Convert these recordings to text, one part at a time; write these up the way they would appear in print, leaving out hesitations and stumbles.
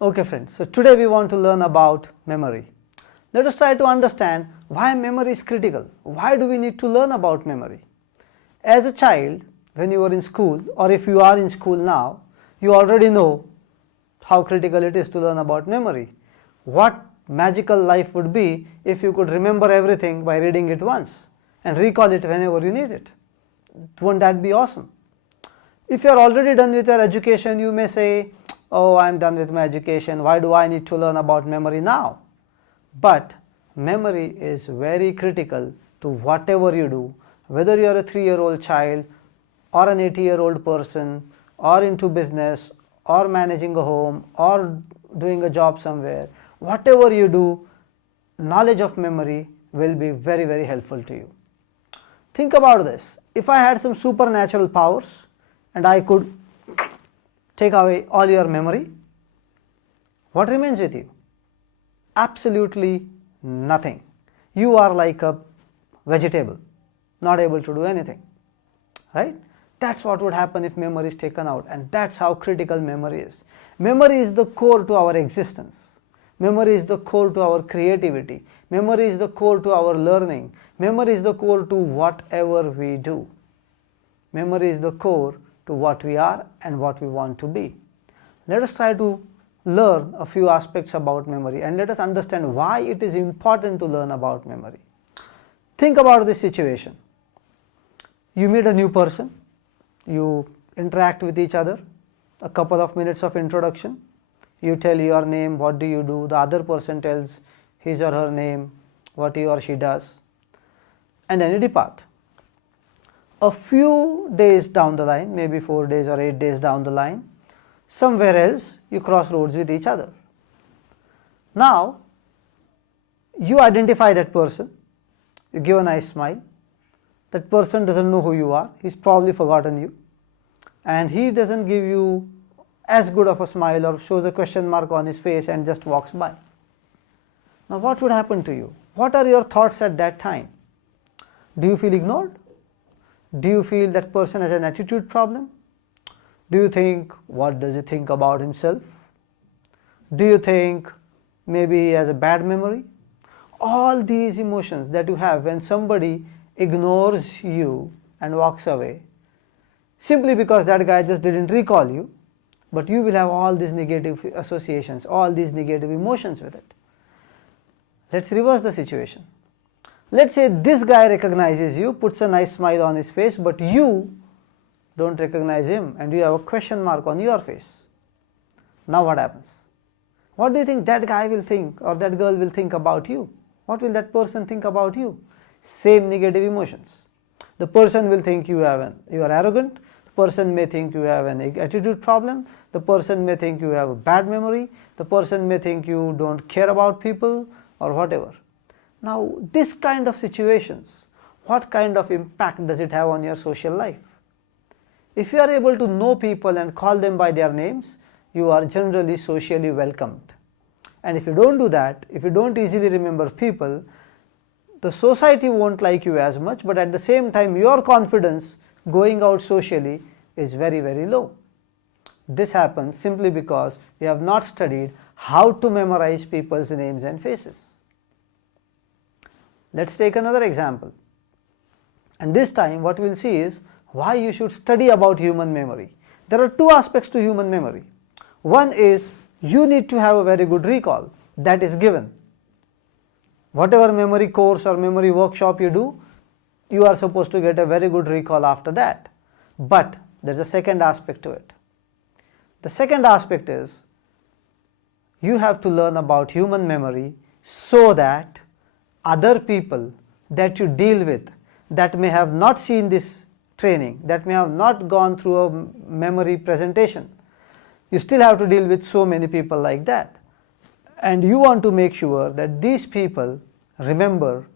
Okay friends, so today we want to learn about memory. Let us try to understand why memory is critical. Why do we need to learn about memory? As a child, when you were in school, or if you are in school now, you already know how critical it is to learn about memory. What magical life would be if you could remember everything by reading it once and recall it whenever you need it. Won't that be awesome? If you are already done with your education, you may say, oh, I am done with my education, why do I need to learn about memory now? But memory is very critical to whatever you do, whether you are a 3-year-old child or an 80-year-old person or into business or managing a home or doing a job somewhere. Whatever you do, knowledge of memory will be very, very helpful to you. Think about this. If I had some supernatural powers and I could take away all your memory, what remains with you? Absolutely nothing. You are like a vegetable, not able to do anything, right? That's what would happen if memory is taken out, and that's how critical memory is. Memory is the core to our existence. Memory is the core to our creativity. Memory is the core to our learning. Memory is the core to whatever we do. Memory is the core to what we are and what we want to be. Let us try to learn a few aspects about memory and let us understand why it is important to learn about memory. Think about this situation. You meet a new person, you interact with each other, a couple of minutes of introduction, you tell your name, what do you do, the other person tells his or her name, what he or she does, and then you depart. A few days down the line, maybe 4 days or 8 days down the line, somewhere else you cross roads with each other. Now you identify that person, you give a nice smile. That person doesn't know who you are, he's probably forgotten you, and he doesn't give you as good of a smile or shows a question mark on his face and just walks by. Now what would happen to you? What are your thoughts at that time? Do you feel ignored? Do you feel that person has an attitude problem? Do you think, what does he think about himself? Do you think maybe he has a bad memory? All these emotions that you have when somebody ignores you and walks away, simply because that guy just didn't recall you, but you will have all these negative associations, all these negative emotions with it. Let's reverse the situation. Let's say this guy recognizes you, puts a nice smile on his face, but you don't recognize him and you have a question mark on your face. Now what happens? What do you think that guy will think or that girl will think about you? What will that person think about you? Same negative emotions. The person will think you are arrogant, the person may think you have an attitude problem, the person may think you have a bad memory, the person may think you don't care about people or whatever. Now this kind of situations, what kind of impact does it have on your social life? If you are able to know people and call them by their names, you are generally socially welcomed. And if you don't do that, if you don't easily remember people, the society won't like you as much, but at the same time your confidence going out socially is very, very low. This happens simply because you have not studied how to memorize people's names and faces. Let's take another example, and this time what we will see is why you should study about human memory. There are two aspects to human memory. One is you need to have a very good recall, that is given. Whatever memory course or memory workshop you do, you are supposed to get a very good recall after that. But there is a second aspect to it. The second aspect is you have to learn about human memory so that other people that you deal with that may have not seen this training, that may have not gone through a memory presentation, you still have to deal with so many people like that, and you want to make sure that these people remember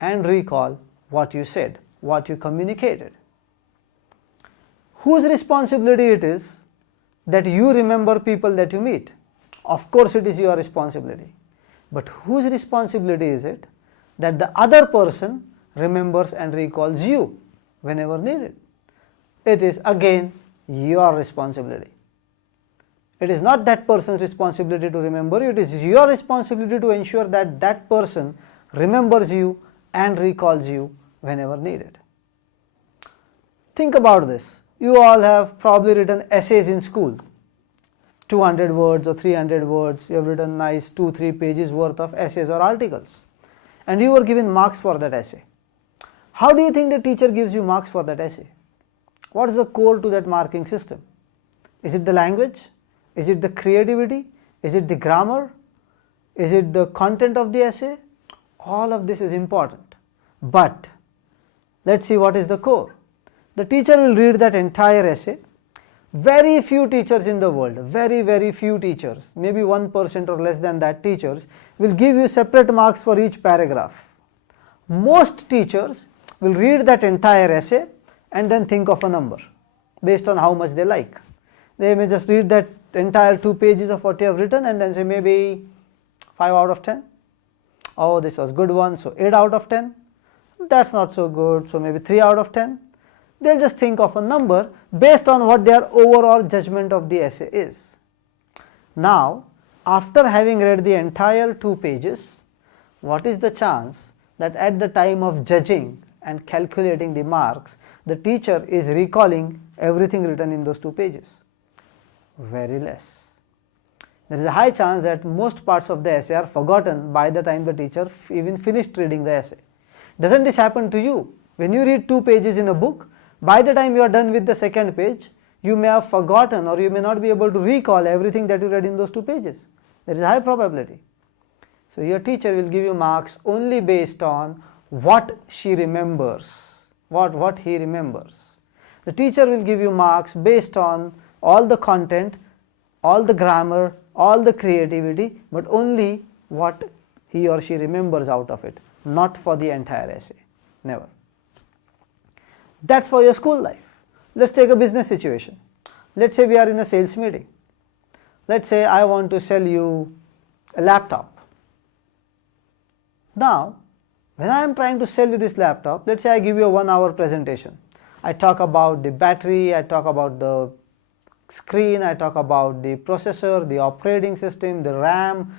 and recall what you said, what you communicated. Whose responsibility it is that you remember people that you meet? Of course it is your responsibility, but whose responsibility is it that the other person remembers and recalls you whenever needed? It is again your responsibility. It is not that person's responsibility to remember you, it is your responsibility to ensure that that person remembers you and recalls you whenever needed. Think about this. You all have probably written essays in school. 200 words or 300 words, you have written nice 2-3 pages worth of essays or articles, and you were given marks for that essay. How do you think the teacher gives you marks for that essay? What is the core to that marking system? Is it the language? Is it the creativity? Is it the grammar? Is it the content of the essay? All of this is important, but let's see what is the core. The teacher will read that entire essay. Very few teachers in the world, very few teachers, maybe 1% or less than that teachers, will give you separate marks for each paragraph. Most teachers will read that entire essay and then think of a number based on how much they like. They may just read that entire 2 pages of what you have written and then say maybe 5 out of 10. Oh, this was good one, so 8 out of 10. That's not so good, so maybe 3 out of 10. They'll just think of a number based on what their overall judgment of the essay is. Now, after having read the entire 2 pages, what is the chance that at the time of judging and calculating the marks, the teacher is recalling everything written in those 2 pages? Very less. There is a high chance that most parts of the essay are forgotten by the time the teacher even finished reading the essay. Doesn't this happen to you? When you read 2 pages in a book, by the time you are done with the second page, you may have forgotten or you may not be able to recall everything that you read in those 2 pages. There is a high probability. So your teacher will give you marks only based on what she remembers, what he remembers. The teacher will give you marks based on all the content, all the grammar, all the creativity, but only what he or she remembers out of it, not for the entire essay. Never. That's for your school life. Let's take a business situation. Let's say we are in a sales meeting. Let's say I want to sell you a laptop. Now, when I am trying to sell you this laptop, let's say I give you a 1-hour presentation. I talk about the battery, I talk about the screen, I talk about the processor, the operating system, the RAM,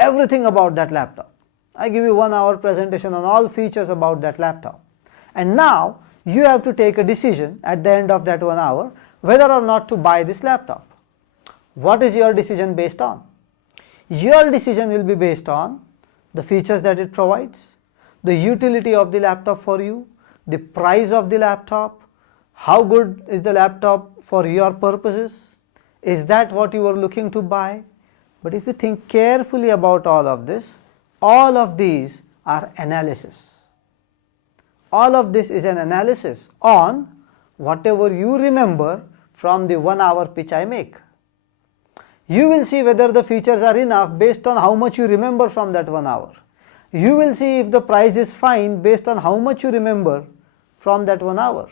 everything about that laptop. I give you 1-hour presentation on all features about that laptop. And now, you have to take a decision at the end of that 1 hour whether or not to buy this laptop. What is your decision based on? Your decision will be based on the features that it provides, the utility of the laptop for you, the price of the laptop, how good is the laptop for your purposes, is that what you are looking to buy? But if you think carefully about all of this, all of these are analysis. All of this is an analysis on whatever you remember from the 1-hour pitch I make. You will see whether the features are enough based on how much you remember from that 1 hour. You will see if the price is fine based on how much you remember from that 1 hour.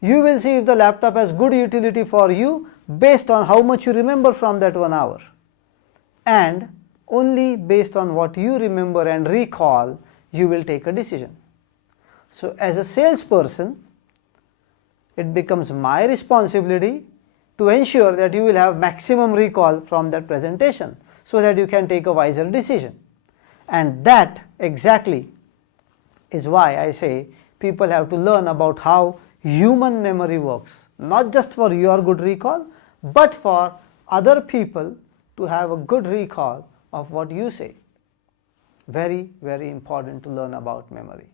You will see if the laptop has good utility for you based on how much you remember from that 1 hour. And only based on what you remember and recall, you will take a decision. So as a salesperson, it becomes my responsibility to ensure that you will have maximum recall from that presentation so that you can take a wiser decision. And that exactly is why I say people have to learn about how human memory works, not just for your good recall, but for other people to have a good recall of what you say. Very, very important to learn about memory.